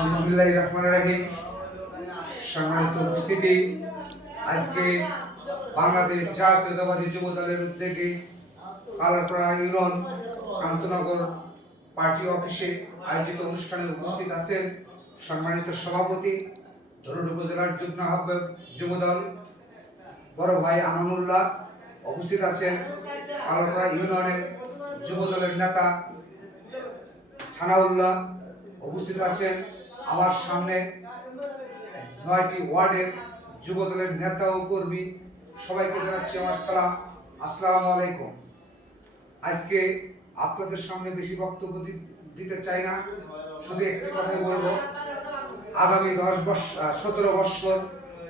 বিসমিল্লাহ রহমান রাহিম। সম্মানিত উপস্থিতি, আজকে বাংলাদেশ জাতীয়তাবাদী যুব দলের উদ্যোগে কালারপাড়া ইউনিয়ন কান্তনগর পার্টি অফিসে আয়োজিত অনুষ্ঠানে উপস্থিত আছেন সম্মানিত সভাপতি, ধরুন উপজেলার যুগ্ম আহ্বায়ক যুবদল, বড় ভাই আমানুল্লাহ উপস্থিত আছেন, কালারপাড়া ইউনিয়নের যুবদলের নেতা সানাউল্লাহ উপস্থিত আছেন আমার সামনে নয়টি ওয়ার্ডের যুবদলের নেতা ও কর্মী, সবাইকে জানাচ্ছি আমার সালাম। আসসালামু আলাইকুম। আজকে আপনাদের সামনে বেশি বক্তব্য দিতে চাই না, শুধু একটি কথাই বলব। আগামী দশ বৎসর সতেরো বৎসর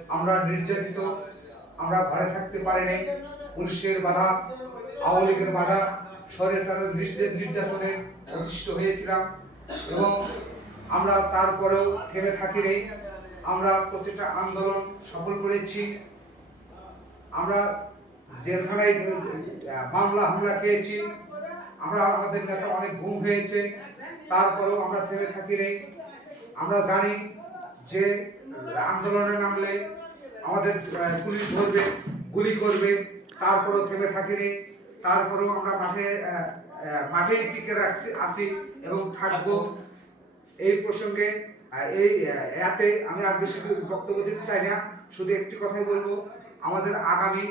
আমরা নির্যাতিত, আমরা ঘরে থাকতে পারিনি, পুলিশের বাধা, আওয়ামী লীগের বাধা স্বৈরাচারের নির্যাত- নির্যাতনে অতিষ্ঠ হয়েছিলাম এবং আমরা তারপরেও থেমে থাকিনি আমরা প্রতিটা আন্দোলন সফল করেছি। আমরা জেলখানায় মামলা, হামলা খেয়েছি। আমরা আমাদের নেতা অনেক ঘুম হয়েছে। তারপরেও আমরা থেমে থাকি নেই। আমরা জানি যে, আন্দোলনে নামলে আমাদের পুলিশ ধরবে, গুলি করবে। তারপরেও থেমে থাকি নেই। তারপরেও আমরা মাঠে মাঠেই টিকে রাখছি আসি এবং থাকব। এই প্রসঙ্গে এই এতে আমি আর বেশি বক্তব্য দিতে চাই না। শুধু একটি কথাই বলব, আমাদের আগামী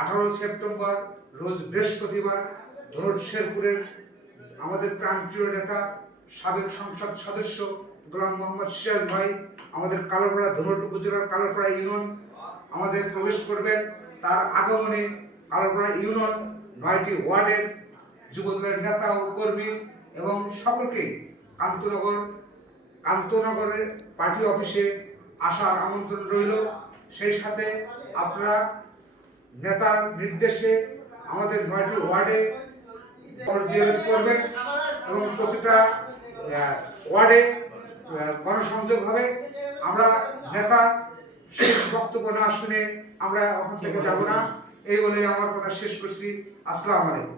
আঠারো সেপ্টেম্বর, রোজ বৃহস্পতিবার ধরুন শেরপুরের আমাদের প্রাণপ্রিয় নেতা, সাবেক সংসদ সদস্য গোলাম মোহাম্মদ সিরাজ ভাই, আমাদের কালোপাড়া ধরুন উপজেলার কালোপাড়া ইউনিয়ন আমাদের প্রবেশ করবেন। তার আগমনে কালোপাড়া ইউনিয়ন নয়টি ওয়ার্ডের যুবদলের নেতা ও কর্মী এবং সকলকে কান্তনগর, কান্তনগরের পার্টি অফিসে আসার আমন্ত্রণ রইল। সেই সাথে আপনারা নেতার নির্দেশে আমাদের নয়টি ওয়ার্ডে করবেন এবং প্রতিটা ওয়ার্ডে গণসংযোগ হবে। আমরা নেতা, শেষ বক্তব্য না শুনে আমরা ওখান থেকে যাব না। এই বলে আমার কথা শেষ করছি। আসসালামু আলাইকুম।